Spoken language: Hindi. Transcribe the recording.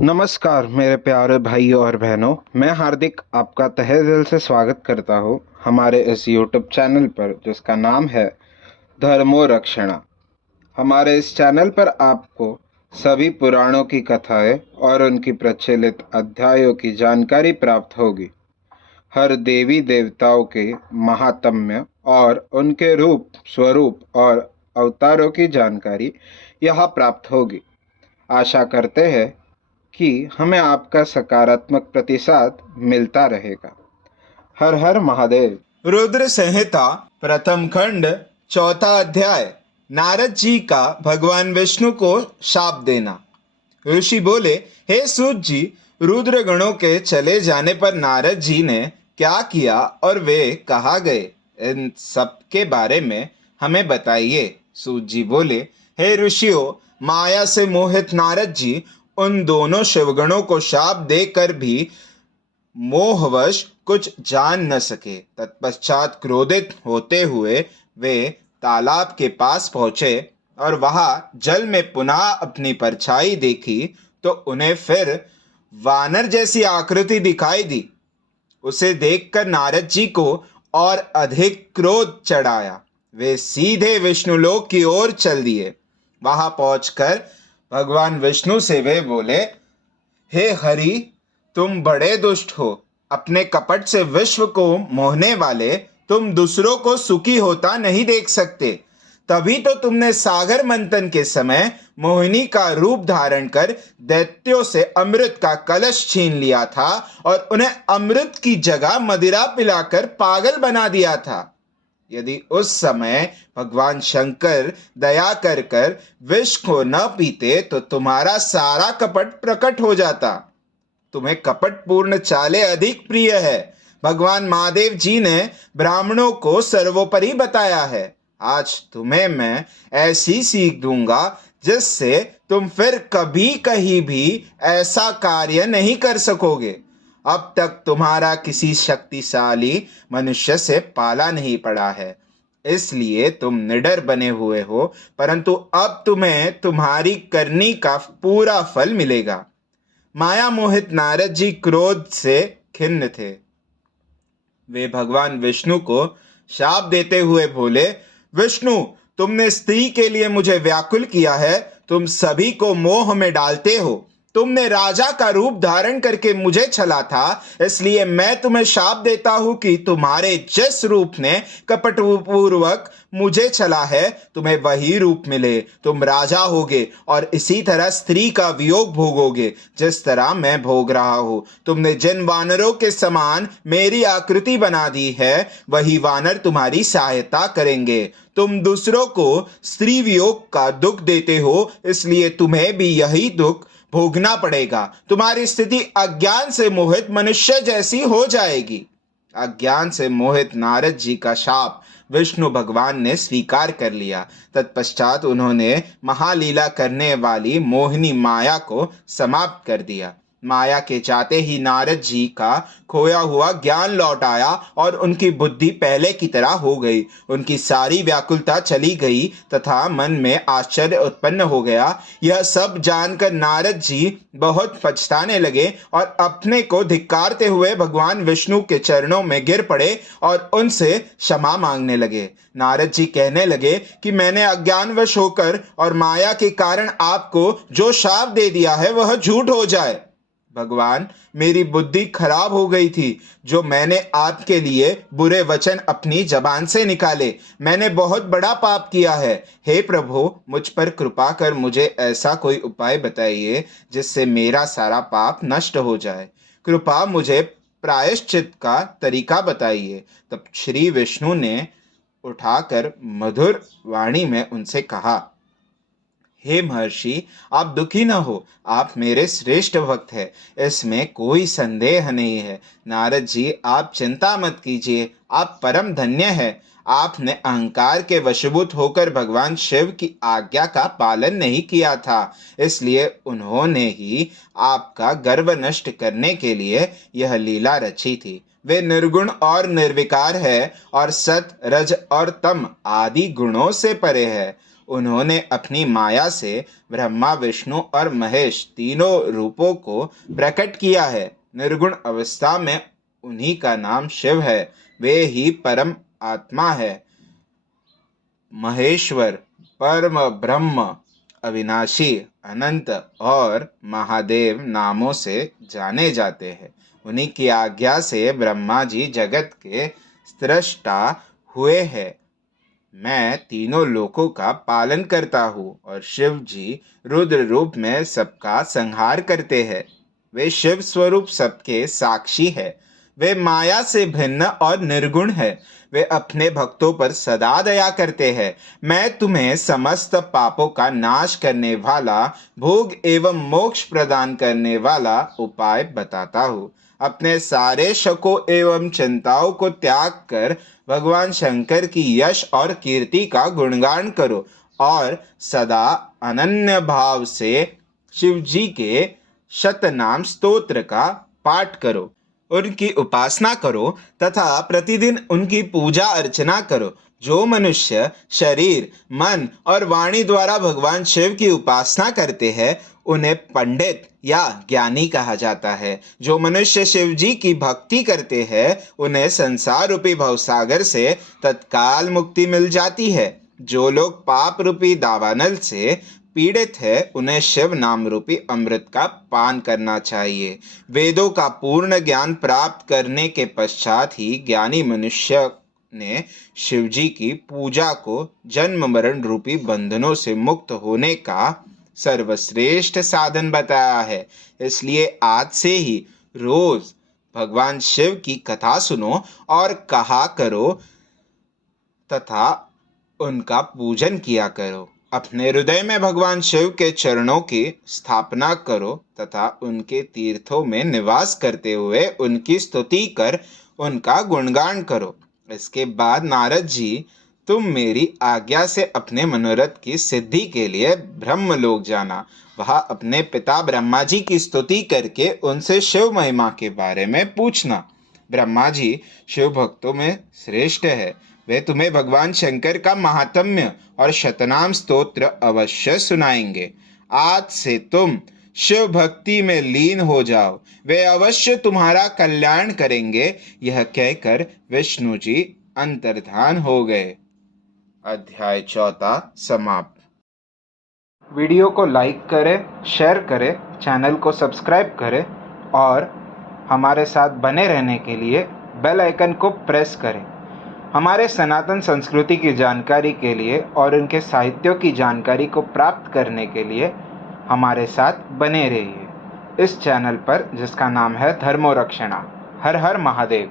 नमस्कार मेरे प्यारे भाइयों और बहनों, मैं हार्दिक आपका तहे दिल से स्वागत करता हूँ हमारे इस यूट्यूब चैनल पर जिसका नाम है धर्मो रक्षणा। हमारे इस चैनल पर आपको सभी पुराणों की कथाएं और उनकी प्रचलित अध्यायों की जानकारी प्राप्त होगी। हर देवी देवताओं के महात्म्य और उनके रूप स्वरूप और अवतारों की जानकारी यहाँ प्राप्त होगी। आशा करते हैं कि हमें आपका सकारात्मक प्रतिसाद मिलता रहेगा। हर हर महादेव। रुद्र संहिता प्रथम खंड चौथा अध्याय। नारद जी का भगवान विष्णु को शाप देना। ऋषि बोले, हे सूत जी, रुद्र गणों के चले जाने पर नारद जी ने क्या किया और वे कहाँ गए, इन सब के बारे में हमें बताइए। सूत जी बोले, हे ऋषियों, माया से मोहित नारद जी उन दोनों शिवगणों को शाप देकर भी मोहवश कुछ जान न सके। तत्पश्चात क्रोधित होते हुए वे तालाब के पास पहुंचे और वहां जल में पुनः अपनी परछाई देखी तो उन्हें फिर वानर जैसी आकृति दिखाई दी। उसे देखकर नारद जी को और अधिक क्रोध चढ़ाया। वे सीधे विष्णुलोक की ओर चल दिए। वहां पहुंचकर भगवान विष्णु से वे बोले, हे हरि, तुम बड़े दुष्ट हो। अपने कपट से विश्व को मोहने वाले तुम दूसरों को सुखी होता नहीं देख सकते। तभी तो तुमने सागर मंथन के समय मोहिनी का रूप धारण कर दैत्यों से अमृत का कलश छीन लिया था और उन्हें अमृत की जगह मदिरा पिलाकर पागल बना दिया था। यदि उस समय भगवान शंकर दया कर कर विष को न पीते तो तुम्हारा सारा कपट प्रकट हो जाता। तुम्हें कपट पूर्ण चाले अधिक प्रिय है। भगवान महादेव जी ने ब्राह्मणों को सर्वोपरि बताया है। आज तुम्हें मैं ऐसी सीख दूंगा जिससे तुम फिर कभी कहीं भी ऐसा कार्य नहीं कर सकोगे। अब तक तुम्हारा किसी शक्तिशाली मनुष्य से पाला नहीं पड़ा है, इसलिए तुम निडर बने हुए हो, परंतु अब तुम्हें तुम्हारी करनी का पूरा फल मिलेगा। माया मोहित नारद जी क्रोध से खिन्न थे। वे भगवान विष्णु को शाप देते हुए बोले, विष्णु, तुमने स्त्री के लिए मुझे व्याकुल किया है। तुम सभी को मोह में डालते हो। तुमने राजा का रूप धारण करके मुझे छला था, इसलिए मैं तुम्हें शाप देता हूं कि तुम्हारे जिस रूप ने कपटपूर्वक मुझे छला है, तुम्हें वही रूप मिले। तुम राजा होगे और इसी तरह स्त्री का वियोग भोगोगे जिस तरह मैं भोग रहा हूं। तुमने जिन वानरों के समान मेरी आकृति बना दी है, वही वानर तुम्हारी सहायता करेंगे। तुम दूसरों को स्त्री वियोग का दुख देते हो, इसलिए तुम्हें भी यही दुख भोगना पड़ेगा। तुम्हारी स्थिति अज्ञान से मोहित मनुष्य जैसी हो जाएगी। अज्ञान से मोहित नारद जी का शाप विष्णु भगवान ने स्वीकार कर लिया। तत्पश्चात उन्होंने महालीला करने वाली मोहिनी माया को समाप्त कर दिया। माया के जाते ही नारद जी का खोया हुआ ज्ञान लौट आया और उनकी बुद्धि पहले की तरह हो गई। उनकी सारी व्याकुलता चली गई तथा मन में आश्चर्य उत्पन्न हो गया। यह सब जानकर नारद जी बहुत पछताने लगे और अपने को धिक्कारते हुए भगवान विष्णु के चरणों में गिर पड़े और उनसे क्षमा मांगने लगे। नारद जी कहने लगे कि मैंने अज्ञानवश होकर और माया के कारण आपको जो शाप दे दिया है वह झूठ हो जाए। भगवान, मेरी बुद्धि खराब हो गई थी जो मैंने आपके लिए बुरे वचन अपनी जबान से निकाले। मैंने बहुत बड़ा पाप किया है। हे प्रभु, मुझ पर कृपा कर मुझे ऐसा कोई उपाय बताइए जिससे मेरा सारा पाप नष्ट हो जाए। कृपा मुझे प्रायश्चित का तरीका बताइए। तब श्री विष्णु ने उठाकर मधुर वाणी में उनसे कहा, हे महर्षि, आप दुखी न हो। आप मेरे श्रेष्ठ भक्त हैं, इसमें कोई संदेह नहीं है। नारद जी, आप चिंता मत कीजिए। आप परम धन्य हैं। आपने अहंकार के वशीभूत होकर भगवान शिव की आज्ञा का पालन नहीं किया था, इसलिए उन्होंने ही आपका गर्व नष्ट करने के लिए यह लीला रची थी। वे निर्गुण और निर्विकार है और सत, रज और तम आदि गुणों से परे है। उन्होंने अपनी माया से ब्रह्मा, विष्णु और महेश तीनों रूपों को प्रकट किया है। निर्गुण अवस्था में उन्हीं का नाम शिव है। वे ही परम आत्मा है। महेश्वर, परम ब्रह्म, अविनाशी, अनंत और महादेव नामों से जाने जाते हैं। उन्हीं की आज्ञा से ब्रह्मा जी जगत के सृष्टा हुए हैं। मैं तीनों लोकों का पालन करता हूँ और शिव जी रुद्र रूप में सबका संहार करते हैं। वे शिव स्वरूप सबके साक्षी है। वे माया से भिन्न और निर्गुण है। वे अपने भक्तों पर सदा दया करते हैं। मैं तुम्हें समस्त पापों का नाश करने वाला, भोग एवं मोक्ष प्रदान करने वाला उपाय बताता हूँ। अपने सारे शकों एवं चिंताओं को त्याग कर भगवान शंकर की यश और कीर्ति का गुणगान करो और सदा अनन्य भाव से शिव जी के शतनाम स्तोत्र का पाठ करो, उनकी उपासना करो तथा प्रतिदिन उनकी पूजा अर्चना करो। जो मनुष्य शरीर, मन और वाणी द्वारा भगवान शिव की उपासना करते हैं उन्हें पंडित या ज्ञानी कहा जाता है। जो मनुष्य शिव जी की भक्ति करते हैं उन्हें संसार रूपी भवसागर से तत्काल मुक्ति मिल जाती है। जो लोग पाप रूपी दावानल से पीड़ित है उन्हें शिव नाम रूपी अमृत का पान करना चाहिए। वेदों का पूर्ण ज्ञान प्राप्त करने के पश्चात ही ज्ञानी मनुष्य ने शिव जी की पूजा को जन्म मरण रूपी बंधनों से मुक्त होने का सर्वश्रेष्ठ साधन बताया है। इसलिए आज से ही रोज भगवान शिव की कथा सुनो और कहा करो तथा उनका पूजन किया करो। अपने हृदय में भगवान शिव के चरणों की स्थापना करो तथा उनके तीर्थों में निवास करते हुए उनकी स्तुति कर उनका गुणगान करो। इसके बाद नारद जी, तुम मेरी आज्ञा से अपने मनोरथ की सिद्धि के लिए ब्रह्मलोक जाना। वहाँ अपने पिता ब्रह्मा जी की स्तुति करके उनसे शिव महिमा के बारे में पूछना। ब्रह्मा जी शिव भक्तों में श्रेष्ठ है। वे तुम्हें भगवान शंकर का महात्म्य और शतनाम स्तोत्र अवश्य सुनाएंगे। आज से तुम शिव भक्ति में लीन हो जाओ, वे अवश्य तुम्हारा कल्याण करेंगे। यह कहकर विष्णु जी अंतर्धान हो गए। अध्याय 4 समाप्त। वीडियो को लाइक करें, शेयर करें, चैनल को सब्सक्राइब करें और हमारे साथ बने रहने के लिए बेल आइकन को प्रेस करें। हमारे सनातन संस्कृति की जानकारी के लिए और उनके साहित्यों की जानकारी को प्राप्त करने के लिए हमारे साथ बने रहिए इस चैनल पर, जिसका नाम है धर्मो रक्षणा। हर हर महादेव।